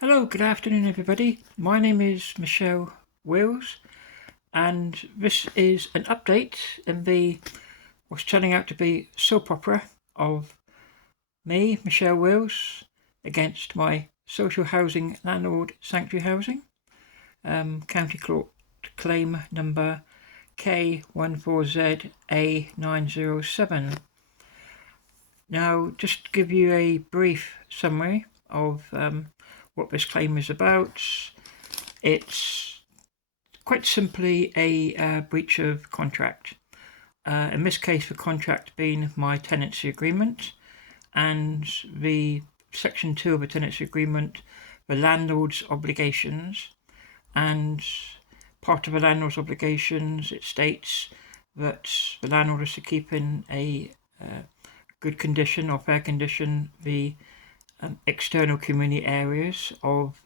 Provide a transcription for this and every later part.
Hello, good afternoon everybody. My name is Michelle Wills and this is an update in the what's turning out to be soap opera of me, Michelle Wills, against my social housing landlord Sanctuary Housing, County Court claim number K14ZA907. Now, just to give you a brief summary of what this claim is about, it's quite simply a breach of contract. In this case, the contract being my tenancy agreement, and the section 2 of the tenancy agreement, the landlord's obligations. And part of the landlord's obligations, it states that the landlord is to keep in a good condition or fair condition the external community areas of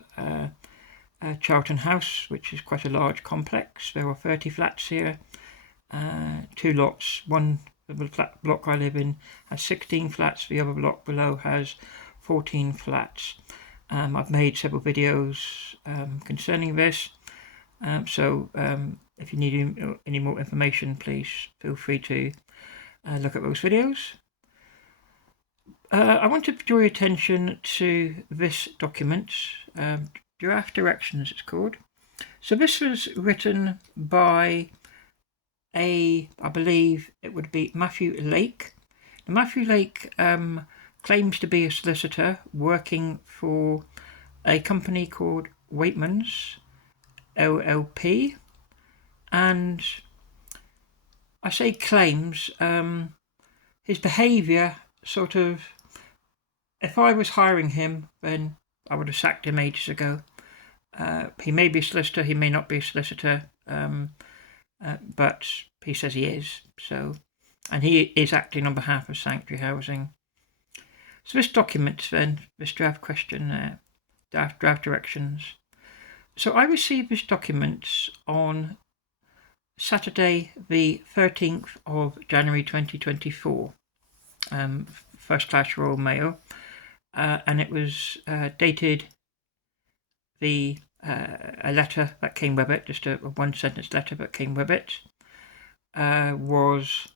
Charlton House, which is quite a large complex. There are 30 flats here, 2 lots. One of the flat block I live in has 16 flats, the other block below has 14 flats. I've made several videos concerning this, so if you need any more information, please feel free to look at those videos. I want to draw your attention to this document, draft directions it's called. So this was written by I believe it would be Matthew Lake. Now, Matthew Lake claims to be a solicitor working for a company called Weightmans LLP, and I say claims, his behaviour sort of, if I was hiring him, then I would have sacked him ages ago. He may be a solicitor, he may not be a solicitor, but he says he is. So, and he is acting on behalf of Sanctuary Housing. So this document, then, this draft question, draft directions. So I received this document on Saturday, the 13th of January 2024. First class Royal Mail, and it was dated, a letter that came with it, just a one sentence letter that came with it, was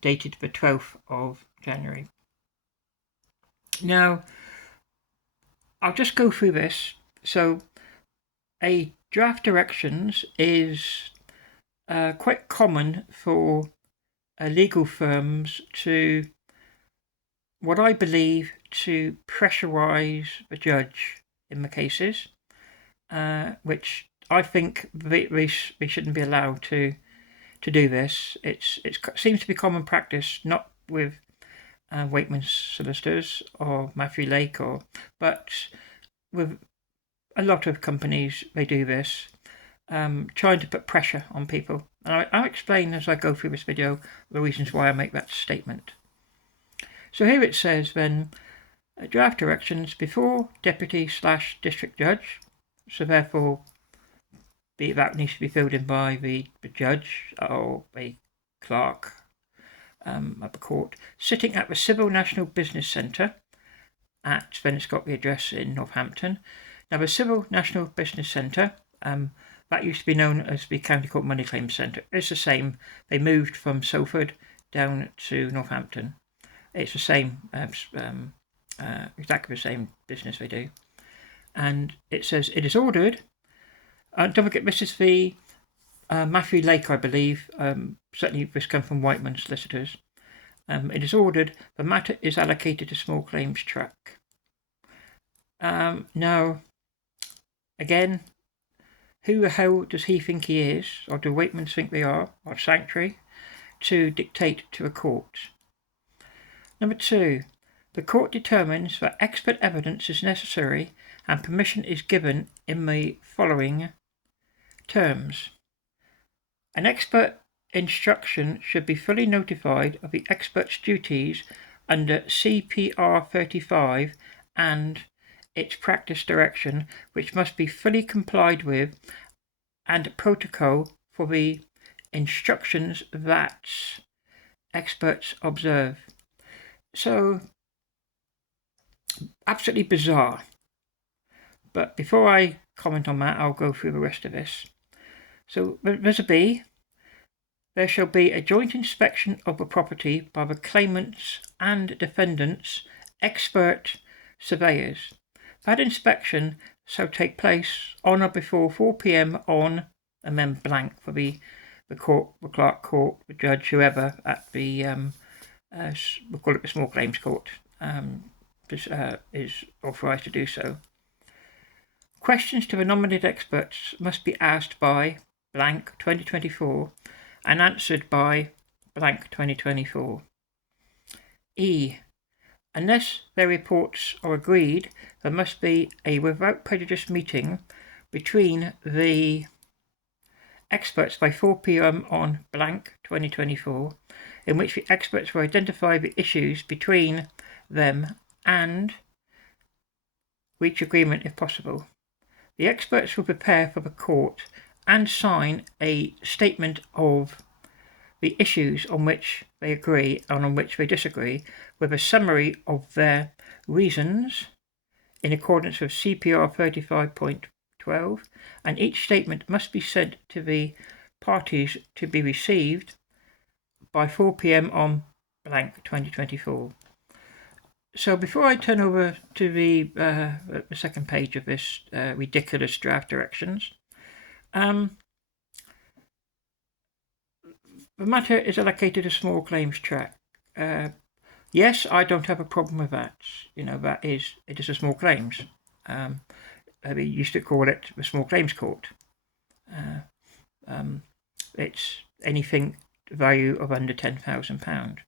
dated the 12th of January. Now, I'll just go through this. So a draft directions is quite common for legal firms to, what I believe, to pressurise the judge in the cases, which I think we shouldn't be allowed to do this. It seems to be common practice, not with Weightmans solicitors or Matthew Lake, but with a lot of companies. They do this, trying to put pressure on people. And I'll explain as I go through this video the reasons why I make that statement. So here it says then, draft directions before deputy/district judge. So therefore, that needs to be filled in by the judge or a clerk at the court, sitting at the Civil National Business Centre at, then it's got the address in Northampton. Now the Civil National Business Centre, that used to be known as the County Court Money Claims Centre. It's the same. They moved from Salford down to Northampton. It's the same, exactly the same business they do. And it says, it is ordered, don't forget this is the Matthew Lake, I believe, certainly this comes from Weightmans solicitors. It is ordered, the matter is allocated to small claims track. Now, again, who the hell does he think he is, or do Weightmans think they are, or Sanctuary, to dictate to a court? Number 2, the court determines that expert evidence is necessary and permission is given in the following terms. An expert instruction should be fully notified of the expert's duties under CPR 35 and its practice direction, which must be fully complied with, and protocol for the instructions that experts observe. So, absolutely bizarre. But before I comment on that, I'll go through the rest of this. So there's a B. There shall be a joint inspection of the property by the claimants and defendants' expert surveyors. That inspection shall take place on or before 4 p.m. on, and then blank for the court, the clerk court, the judge, whoever at the we'll call it the small claims court, is authorised to do so. Questions to the nominated experts must be asked by blank 2024 and answered by blank 2024. E. Unless their reports are agreed, there must be a without prejudice meeting between the experts by 4 p.m. on blank 2024, in which the experts will identify the issues between them and reach agreement if possible. The experts will prepare for the court and sign a statement of the issues on which they agree and on which they disagree, with a summary of their reasons in accordance with CPR 35.12, and each statement must be sent to the parties to be received by 4 p.m. on blank 2024. So before I turn over to the second page of this ridiculous draft directions, the matter is allocated a small claims track. Yes, I don't have a problem with that. It is a small claims. They used to call it the small claims court. It's anything value of under £10,000.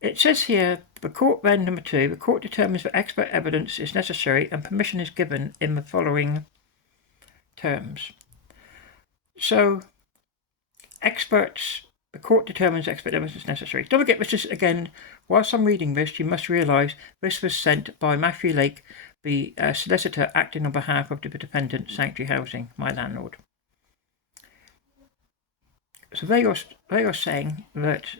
It says here, the court then, number 2, the court determines that expert evidence is necessary and permission is given in the following terms. So, the court determines expert evidence is necessary. Don't forget, this is, again, whilst I'm reading this, you must realise this was sent by Matthew Lake, the solicitor acting on behalf of the defendant, Sanctuary Housing, my landlord. So they are saying that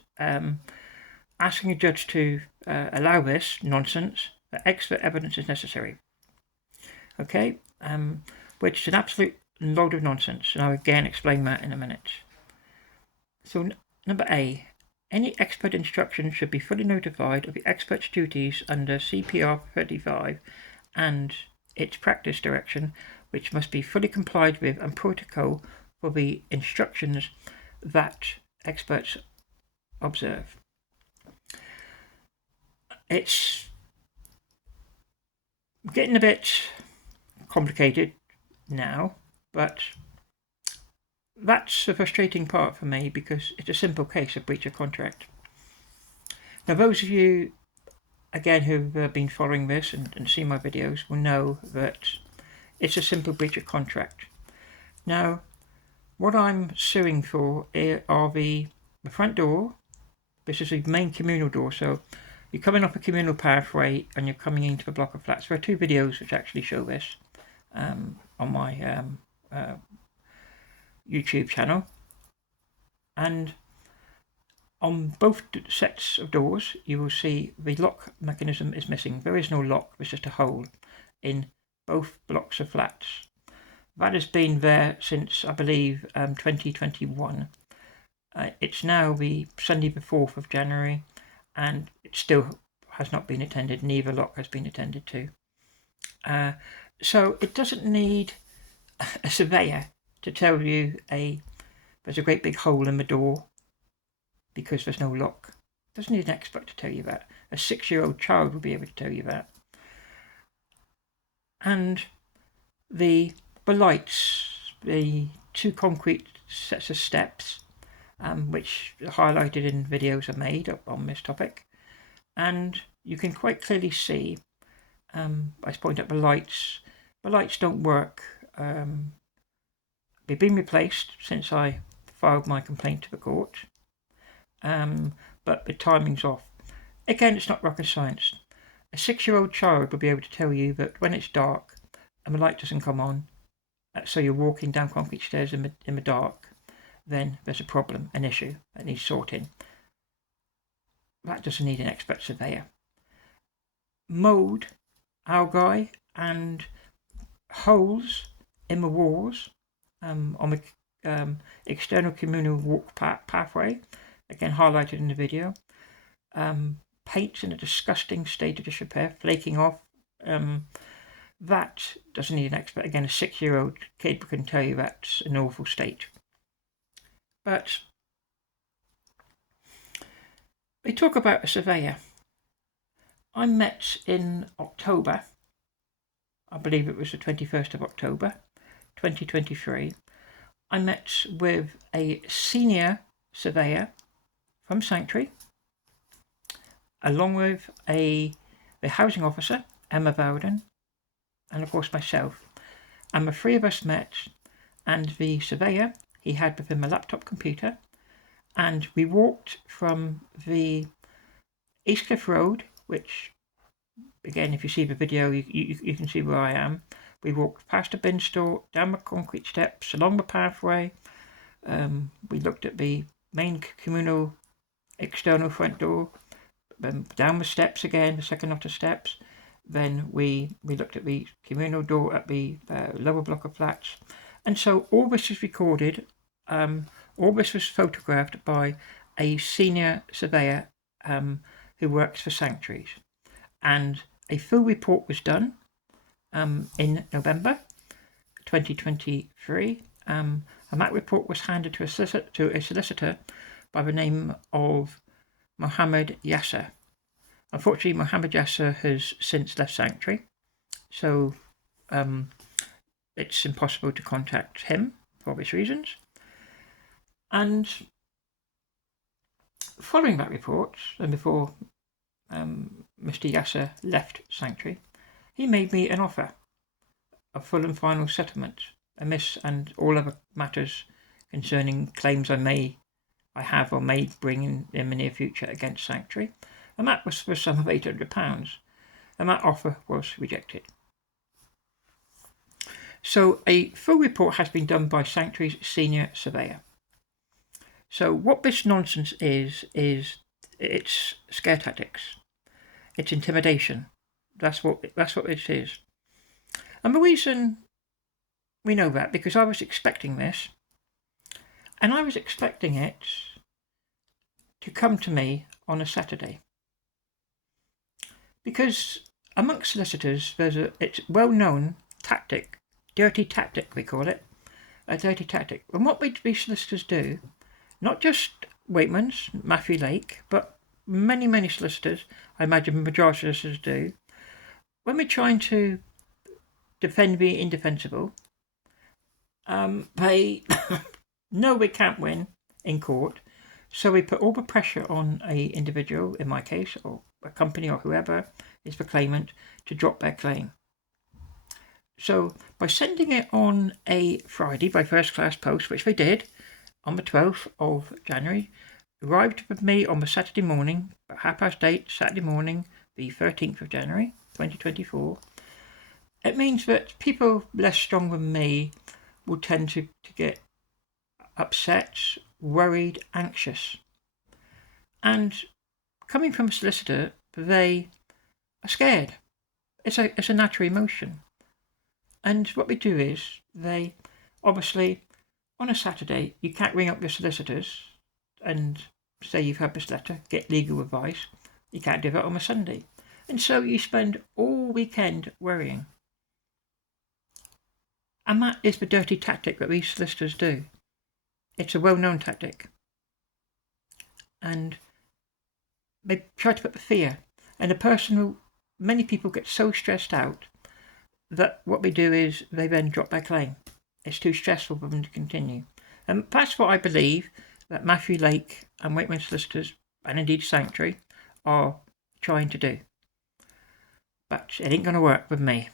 asking a judge to allow this nonsense, that expert evidence is necessary. Okay, which is an absolute load of nonsense, and I'll again explain that in a minute. So number A, any expert instruction should be fully notified of the expert's duties under CPR 35 and its practice direction, which must be fully complied with, and protocol for the instructions that experts observe. It's getting a bit complicated now, but that's the frustrating part for me, because it's a simple case of breach of contract. Now, those of you, again, who've been following this and seen my videos will know that it's a simple breach of contract. Now, what I'm suing for are the front door. This is the main communal door, so you're coming off a communal pathway and you're coming into a block of flats. There are 2 videos which actually show this on my YouTube channel, and on both sets of doors you will see the lock mechanism is missing. There is no lock, there's just a hole in both blocks of flats. That has been there since, I believe, 2021. It's now the Sunday the 4th of January, and it still has not been attended. Neither lock has been attended to. So it doesn't need a surveyor to tell you there's a great big hole in the door because there's no lock. It doesn't need an expert to tell you that. A 6-year-old child will be able to tell you that. And the lights, the 2 concrete sets of steps, which are highlighted in videos I made up on this topic, and you can quite clearly see, I point out the lights don't work. They've been replaced since I filed my complaint to the court, but the timing's off. Again, it's not rocket science. A 6-year-old child will be able to tell you that when it's dark and the light doesn't come on, so you're walking down concrete stairs in the dark, then there's a problem, an issue that needs sorting. That doesn't need an expert surveyor. Mould, algae and holes in the walls on the external communal walk pathway, again highlighted in the video. Paint in a disgusting state of disrepair, flaking off. That doesn't need an expert. Again, a 6-year-old kid can tell you that's an awful state. But they talk about a surveyor. I met in October, I believe it was the 21st of October, 2023. I met with a senior surveyor from Sanctuary, along with the housing officer, Emma Bowden, and of course myself. And the three of us met, and the surveyor, he had with him a laptop computer, and we walked from the Eastcliff Road, which, again, if you see the video, you can see where I am. We walked past the bin store, down the concrete steps, along the pathway. We looked at the main communal external front door, down the steps again, the second lot of steps. Then we looked at the communal door at the lower block of flats. And so all this was recorded, all this was photographed by a senior surveyor who works for Sanctuaries. And a full report was done in November 2023. And that report was handed to a solicitor by the name of Mohammed Yasser. Unfortunately, Mohammed Yasser has since left Sanctuary, so it's impossible to contact him for obvious reasons. And following that report, and before Mr. Yasser left Sanctuary, he made me an offer of full and final settlement, and this and all other matters concerning claims I have or may bring in the near future against Sanctuary, and that was for a sum of £800, and that offer was rejected. So a full report has been done by Sanctuary's senior surveyor. So what this nonsense is it's scare tactics, it's intimidation. That's what it is. And the reason we know that, because I was expecting this, and I was expecting it to come to me on a Saturday. Because amongst solicitors, it's well-known tactic, dirty tactic we call it, a dirty tactic. And what we solicitors do, not just Weightmans, Matthew Lake, but many solicitors, I imagine the majority of solicitors do, when we're trying to defend the indefensible, they know we can't win in court, so we put all the pressure on a individual, in my case, or a company or whoever is the claimant, to drop their claim. So by sending it on a Friday by first class post, which they did on the 12th of January, arrived with me on the Saturday morning, at 8:30 Saturday morning, the 13th of January 2024, it means that people less strong than me will tend to get upset, worried, anxious. And coming from a solicitor, they are scared. It's a natural emotion. And what we do is, they obviously, on a Saturday, you can't ring up your solicitors and say you've had this letter, get legal advice. You can't do that on a Sunday. And so you spend all weekend worrying. And that is the dirty tactic that these solicitors do. It's a well-known tactic. And they try to put the fear. And many people get so stressed out that what they do is they then drop their claim. It's too stressful for them to continue. And that's what I believe that Matthew Lake and Weightman solicitors, and indeed Sanctuary, are trying to do. But it ain't going to work with me.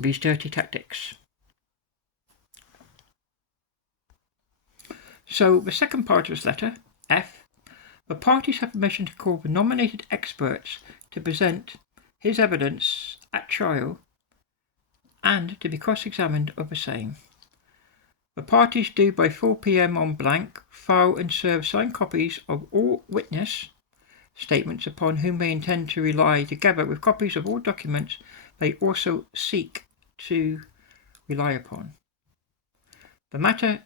These dirty tactics. So the second part of this letter, F, the parties have permission to call the nominated experts to present his evidence at trial and to be cross-examined of the same. The parties do by 4 p.m. on blank file and serve signed copies of all witness statements upon whom they intend to rely, together with copies of all documents they also seek to rely upon. The matter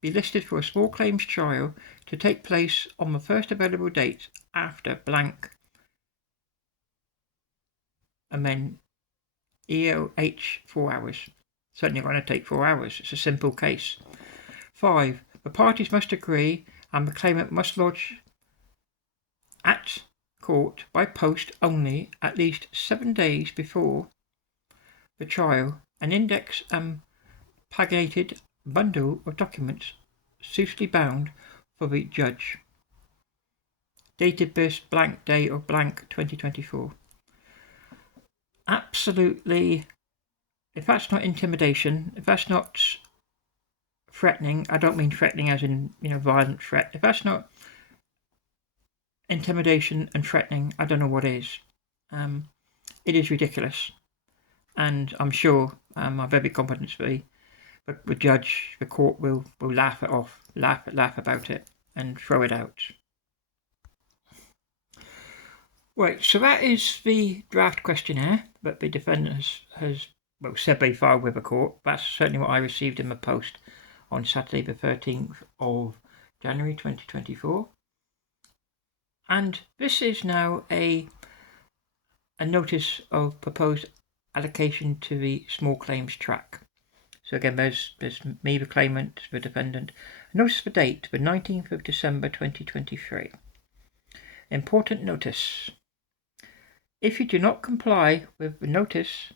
be listed for a small claims trial to take place on the first available date after blank and then EOH 4 hours. Certainly going to take 4 hours. It's a simple case. 5. The parties must agree and the claimant must lodge at court by post only at least 7 days before the trial an index and paginated bundle of documents suitably bound for the judge. Dated this blank day of blank 2024. Absolutely, if that's not intimidation, if that's not threatening, I don't mean threatening as in, violent threat. If that's not intimidation and threatening, I don't know what is. It is ridiculous. And I'm sure, I'm very confident the judge, the court will laugh it off, laugh about it and throw it out. Right, so that is the draft questionnaire that the defendant has said they filed with the court. That's certainly what I received in the post on Saturday the 13th of January 2024. And this is now a notice of proposed allocation to the small claims track. So again, there's me, the claimant, the defendant. Notice the date, the 19th of December 2023. Important notice. If you do not comply with the notice,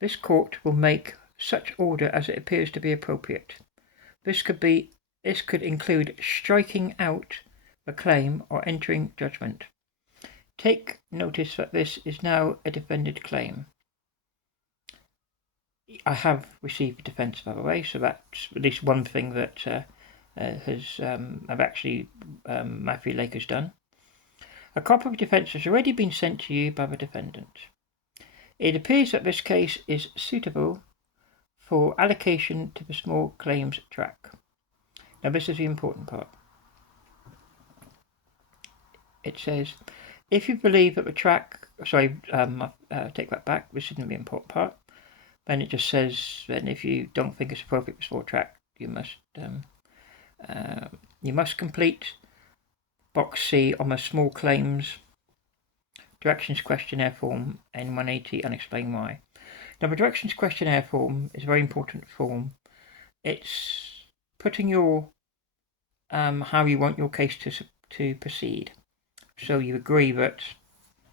this court will make such order as it appears to be appropriate. This could include striking out the claim or entering judgment. Take notice that this is now a defended claim. I have received a defence, by the way, so that's at least one thing that Matthew Lake has done. A copy of defence has already been sent to you by the defendant. It appears that this case is suitable for allocation to the small claims track. Now this is the important part. It says, if you believe that the track, take that back, this isn't the important part. Then it just says, then if you don't think it's appropriate for small track, you must complete box C on the small claims directions questionnaire form N180 and explain why. Now the directions questionnaire form is a very important form. It's putting your how you want your case to proceed. So you agree that,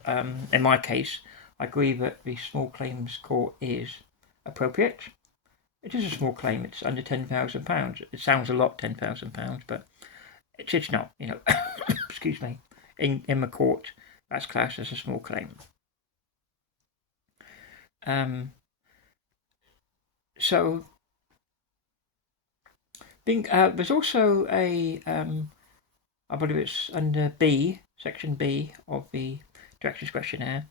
in my case, I agree that the small claims court is appropriate. It is a small claim. It's under £10,000. It sounds a lot, £10,000, but it's not. Excuse me. In the court, that's classed as a small claim. So there's also a I believe it's under B, section B of the directions questionnaire.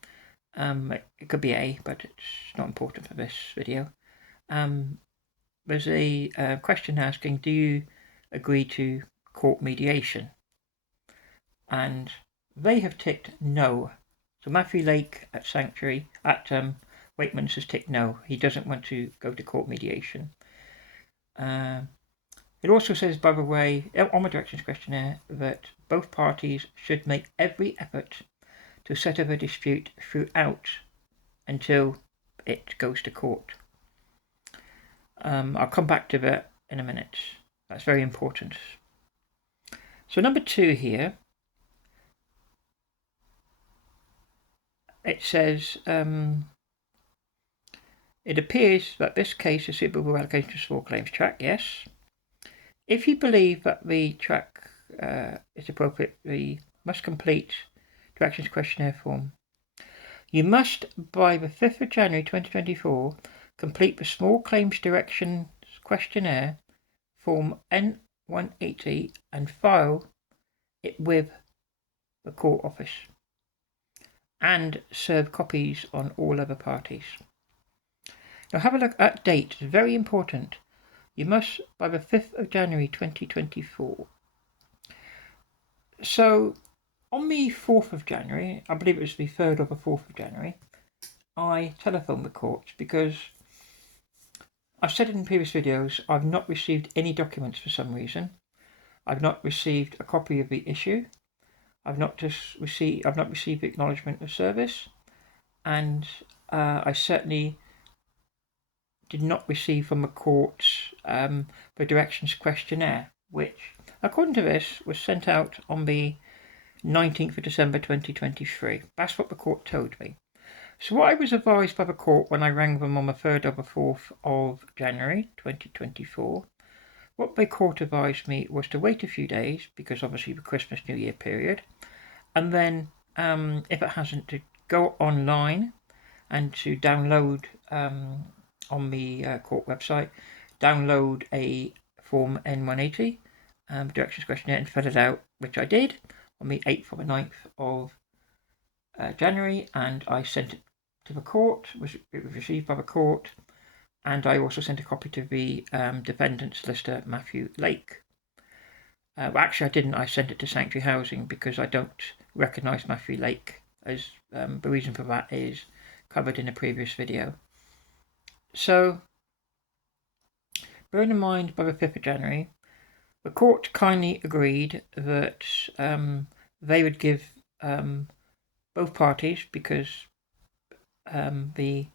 It could be A, but it's not important for this video. There's a question asking, do you agree to court mediation? And they have ticked no. So Matthew Lake at Weightmans has ticked no. He doesn't want to go to court mediation. It also says, by the way, on the directions questionnaire, that both parties should make every effort to settle the dispute throughout until it goes to court. I'll come back to that in a minute. That's very important. So number 2 here, it says, it appears that this case is suitable allocation to small claims track. Yes. If you believe that the track is appropriate, we must complete directions questionnaire form. You must, by the 5th of January 2024, complete the small claims directions questionnaire form N180 and file it with the court office and serve copies on all other parties. Now have a look at date. It's very important. You must by the 5th of January 2024. So on the 4th of January, I believe it was the 3rd or the 4th of January, I telephoned the court because I've said in previous videos I've not received any documents for some reason. I've not received a copy of the issue. I've not received acknowledgement of service, and I certainly did not receive from the court the directions questionnaire, which, according to this, was sent out on the 19th of December 2023. That's what the court told me. So what I was advised by the court when I rang them on the 3rd or the 4th of January 2024, what the court advised me was to wait a few days, because obviously the Christmas New Year period, and then if it hasn't, to go online and to download on the court website, download a form N180 directions questionnaire and fill it out, which I did on the 8th or the 9th of January, and I sent it to the court. It was received by the court, and I also sent a copy to the defendant solicitor Matthew Lake. Actually, I didn't. I sent it to Sanctuary Housing because I don't recognise Matthew Lake, as the reason for that is covered in a previous video. So, bearing in mind, by the 5th of January, the court kindly agreed that they would give both parties, because the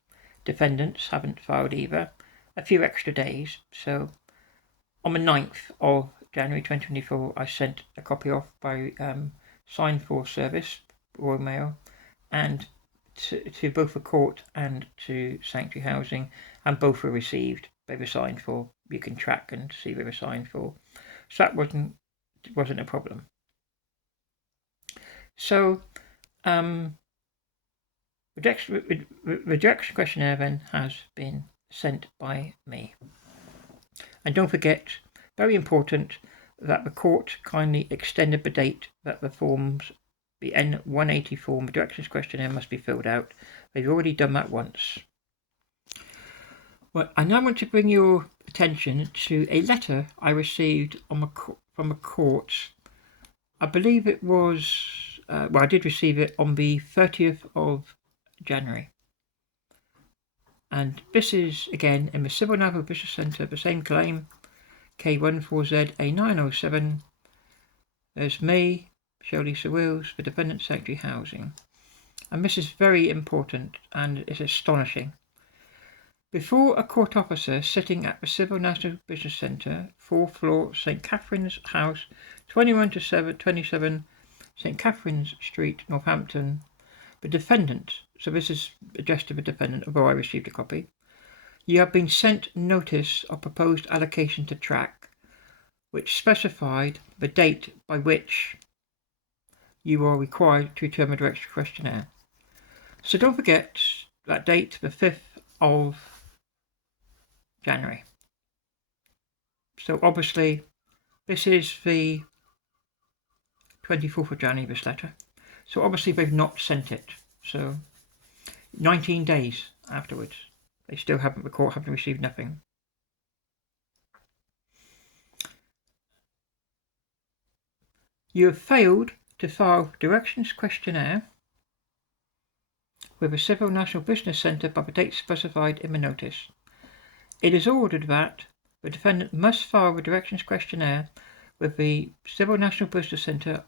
defendants haven't filed either, a few extra days. So, on the 9th of January 2024, I sent a copy off by signed for service, Royal Mail, and to both the court and to Sanctuary Housing, and both were received. They were signed for. You can track and see they were signed for. So that wasn't a problem. So the rejection questionnaire then has been sent by me. And don't forget, very important, that the court kindly extended the date that the forms, the N180 form, the directions questionnaire, must be filled out. They've already done that once. Well, I now want to bring your attention to a letter I received from a court. I believe it was, I did receive it on the 30th of January. And this is, again, in the Civil Naval Business Centre, the same claim, K14ZA907. There's me, Shirley Sir Wills, the defendant, Sanctuary Housing. And this is very important and is astonishing. Before a court officer sitting at the Civil National Business Centre, 4th floor, St Catherine's House, 21-27 St Catherine's Street, Northampton, the defendant, so this is addressed to the defendant, although I received a copy, you have been sent notice of proposed allocation to track, which specified the date by which you are required to return the direction questionnaire. So don't forget that date, the 5th of January. So obviously this is the 24th of January, this letter. So obviously they've not sent it. So 19 days afterwards, they still haven't, the court haven't received nothing. You have failed to file directions questionnaire with the Civil National Business Centre by the date specified in the notice. It is ordered that the defendant must file the directions questionnaire with the Civil National Business Centre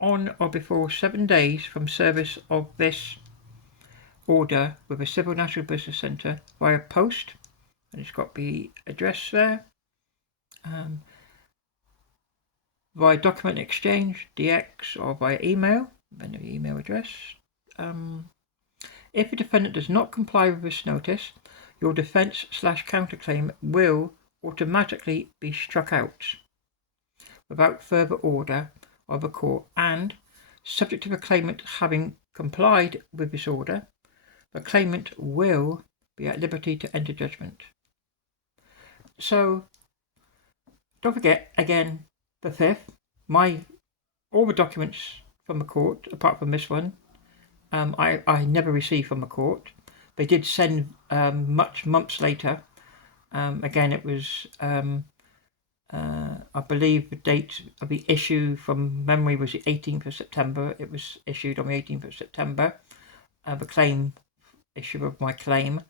on or before 7 days from service of this order with the Civil National Business Centre via post, and it's got the address there, via document exchange, DX, or via email, then the email address. If the defendant does not comply with this notice, your defence/counterclaim will automatically be struck out without further order of a court, and, subject to the claimant having complied with this order, the claimant will be at liberty to enter judgment. So, don't forget, again, the 5th, all the documents from the court, apart from this one, I never received from the court. They did send months later. Again, it was, I believe the date of the issue from memory was the 18th of September. It was issued on the 18th of September. The claim issue of my claim.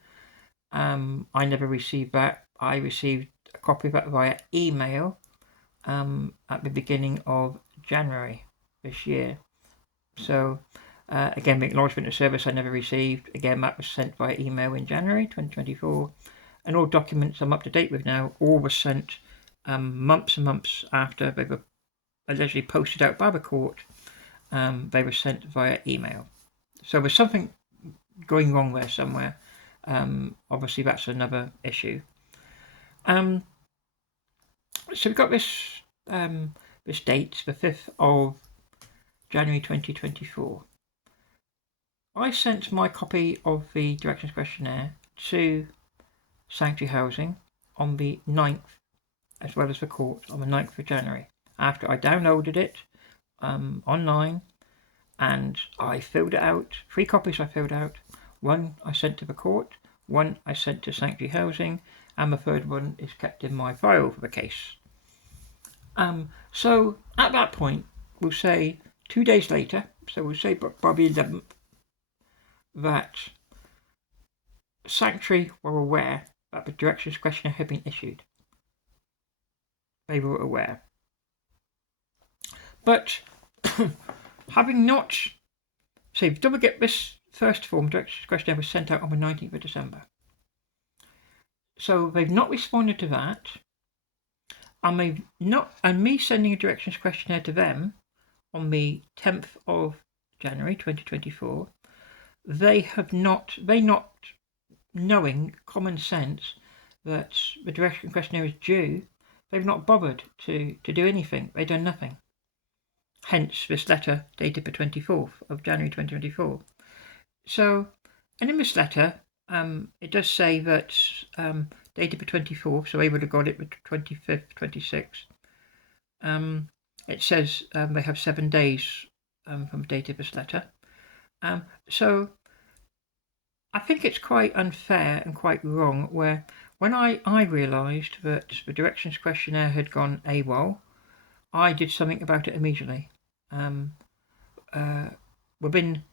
I never received that. I received a copy of that via email at the beginning of January this year. So again, the acknowledgement of service I never received. Again, that was sent via email in January 2024. And all documents I'm up to date with now, all were sent months and months after they were allegedly posted out by the court. They were sent via email. So there's something going wrong there somewhere. Obviously, that's another issue. So we've got this this date, the 5th of January 2024. I sent my copy of the directions questionnaire to Sanctuary Housing on the 9th, as well as the court on the 9th of January, after I downloaded it online, and I filled it out. 3 copies I filled out. One I sent to the court, one I sent to Sanctuary Housing, and the third one is kept in my file for the case. So at that point, we'll say 2 days later, so we'll say by the 11th, that Sanctuary were aware that the directions questionnaire had been issued. They were aware. But having not, say, don't get this first form, directions questionnaire was sent out on the 19th of December. So they've not responded to that, and they've not, and me sending a directions questionnaire to them on the 10th of January 2024, they not knowing common sense that the direction questionnaire is due, they've not bothered to do anything. They've done nothing. Hence this letter dated the 24th of January 2024. So, and in this letter, it does say that dated the 24th, so they would have got it the 25th, 26th. It says they have 7 days from the date of this letter. So I think it's quite unfair and quite wrong where when I realised that the directions questionnaire had gone AWOL, I did something about it immediately. Within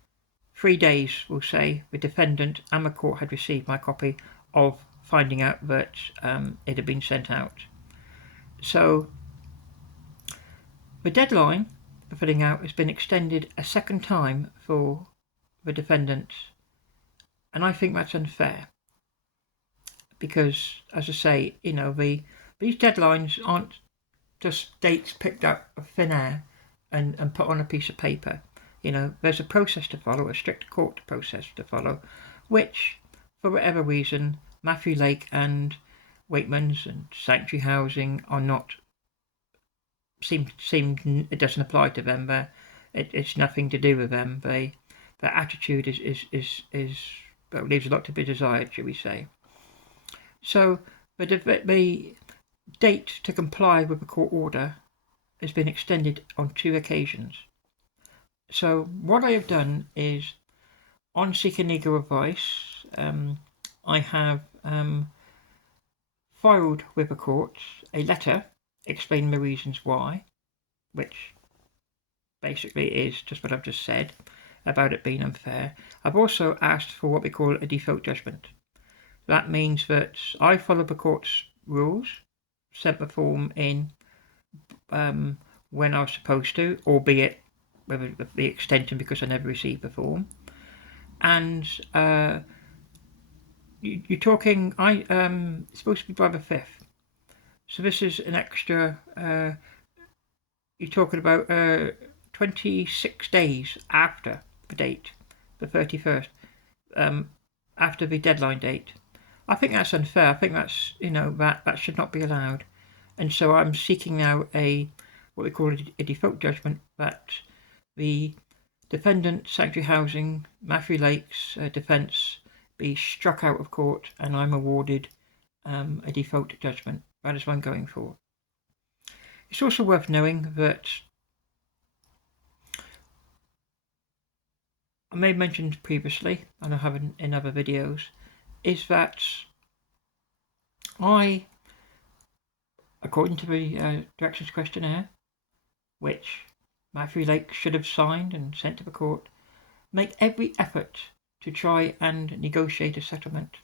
3 days, we'll say, the defendant and the court had received my copy of finding out that it had been sent out. So the deadline for filling out has been extended a second time for the defendant, and I think that's unfair because, as I say, you know, these deadlines aren't just dates picked up of thin air and put on a piece of paper. You know, there's a process to follow, a strict court process to follow, which, for whatever reason, Matthew Lake and Weightmans and Sanctuary Housing are not. Seem it doesn't apply to them. It's nothing to do with them. Their attitude is well, leaves a lot to be desired, shall we say? So the date to comply with the court order has been extended on 2 occasions. So what I have done is, on seeking legal advice, I have filed with the court a letter explaining the reasons why, which basically is just what I've just said about it being unfair. I've also asked for what we call a default judgment. That means that I followed the court's rules, sent the form in when I was supposed to, albeit with the extension because I never received the form. And you're talking, it's supposed to be by the 5th. So this is an extra, you're talking about 26 days after the date, the 31st, after the deadline date. I think that's unfair. I think that's, you know, that should not be allowed. And so I'm seeking now what we call a default judgment that the defendant, Sanctuary Housing, Matthew Lake's defence be struck out of court, and I'm awarded a default judgment. That is what I'm going for. It's also worth knowing that I may have mentioned previously, and I have in other videos, is that I, according to the directions questionnaire, which Matthew Lake should have signed and sent to the court, make every effort to try and negotiate a settlement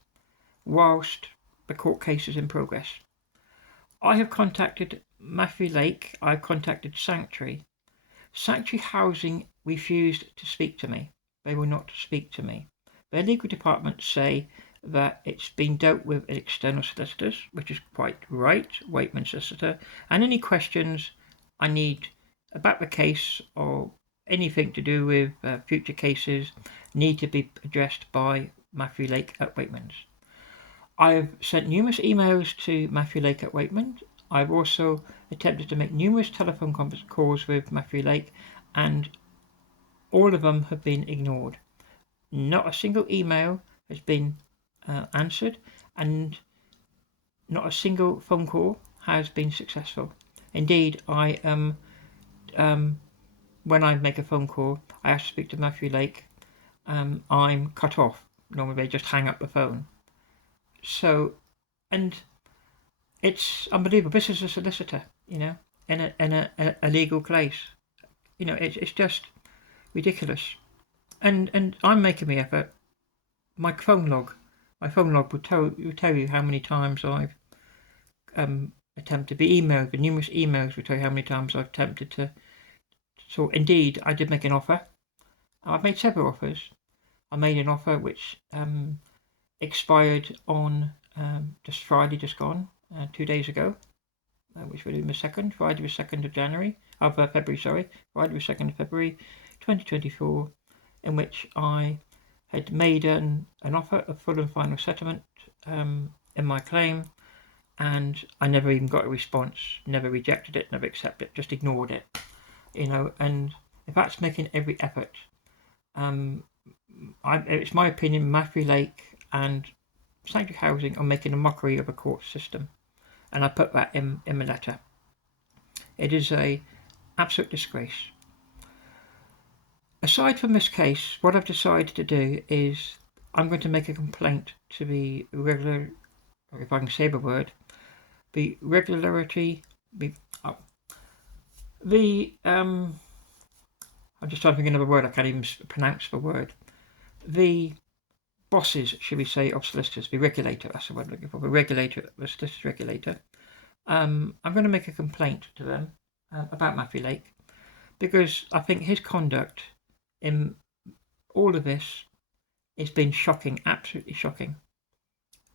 whilst the court case is in progress. I have contacted Matthew Lake, I've contacted Sanctuary. Sanctuary Housing refused to speak to me. They will not speak to me. Their legal department say that it's been dealt with in external solicitors, which is quite right, Weightmans solicitor, and any questions I need about the case or anything to do with future cases need to be addressed by Matthew Lake at Weightmans. I've sent numerous emails to Matthew Lake at Weightmans. I've also attempted to make numerous telephone calls with Matthew Lake, and all of them have been ignored. Not a single email has been answered, and not a single phone call has been successful. Indeed, I when I make a phone call, I have to speak to Matthew Lake. I'm cut off. Normally they just hang up the phone. So, and it's unbelievable. This is a solicitor, in a legal case. It's just ridiculous. And I'm making the effort. My phone log will tell you how many times I've attempted. The emails, the numerous emails will tell you how many times I've attempted to. So indeed, I did make an offer. I've made several offers. I made an offer which expired on just Friday, just gone, 2 days ago, which would be the Friday the 2nd of February, Friday the 2nd of February, 2024, in which I had made an offer of full and final settlement in my claim, and I never even got a response, never rejected it, never accepted it, just ignored it, and if that's making every effort, it's my opinion Matthew Lake and Sanctuary Housing are making a mockery of a court system, and I put that in the letter. It is a absolute disgrace. Aside from this case, what I've decided to do is I'm going to make a complaint to the regular, or if I can say the word, the regularity, I'm just trying to think of another word, I can't even pronounce the word. The bosses, should we say, of solicitors, the regulator, that's the word I'm looking for, the solicitor's regulator. I'm going to make a complaint to them about Matthew Lake, because I think his conduct in all of this has been shocking, absolutely shocking.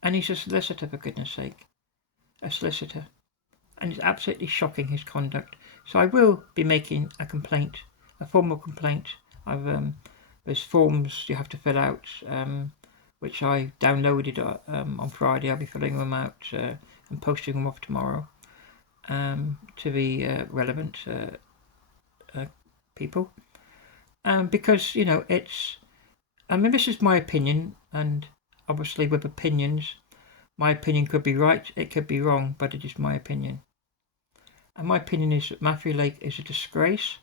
And he's a solicitor, for goodness sake, a solicitor. And it's absolutely shocking, his conduct. So I will be making a complaint, a formal complaint. There's forms you have to fill out, which I downloaded on Friday. I'll be filling them out and posting them off tomorrow to the relevant people. Because, it's, this is my opinion, and obviously with opinions, my opinion could be right, it could be wrong, but it is my opinion. And my opinion is that Matthew Lake is a disgrace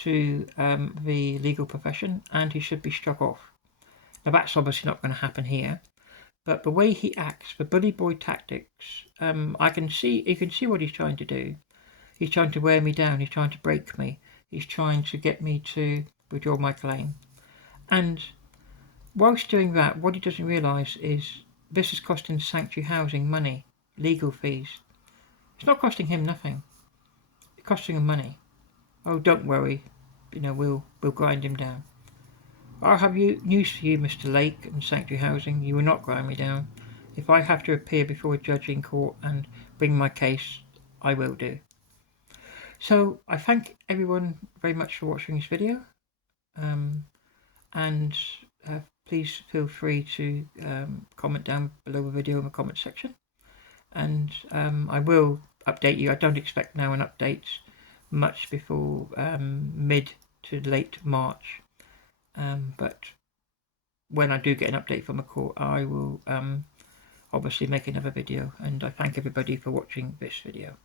to the legal profession, and he should be struck off. Now that's obviously not going to happen here, but the way he acts, the bully boy tactics, you can see what he's trying to do. He's trying to wear me down, he's trying to break me, he's trying to get me to withdraw my claim. And whilst doing that, what he doesn't realise is this is costing Sanctuary Housing money, legal fees. It's not costing him nothing. It's costing him money. Oh, don't worry, we'll grind him down. I have news for you, Mr. Lake and Sanctuary Housing. You will not grind me down. If I have to appear before a judge in court and bring my case, I will do. So I thank everyone very much for watching this video, and please feel free to comment down below the video in the comment section, and I will update you. I don't expect now an update much before mid to late March, but when I do get an update from the court, I will obviously make another video, and I thank everybody for watching this video.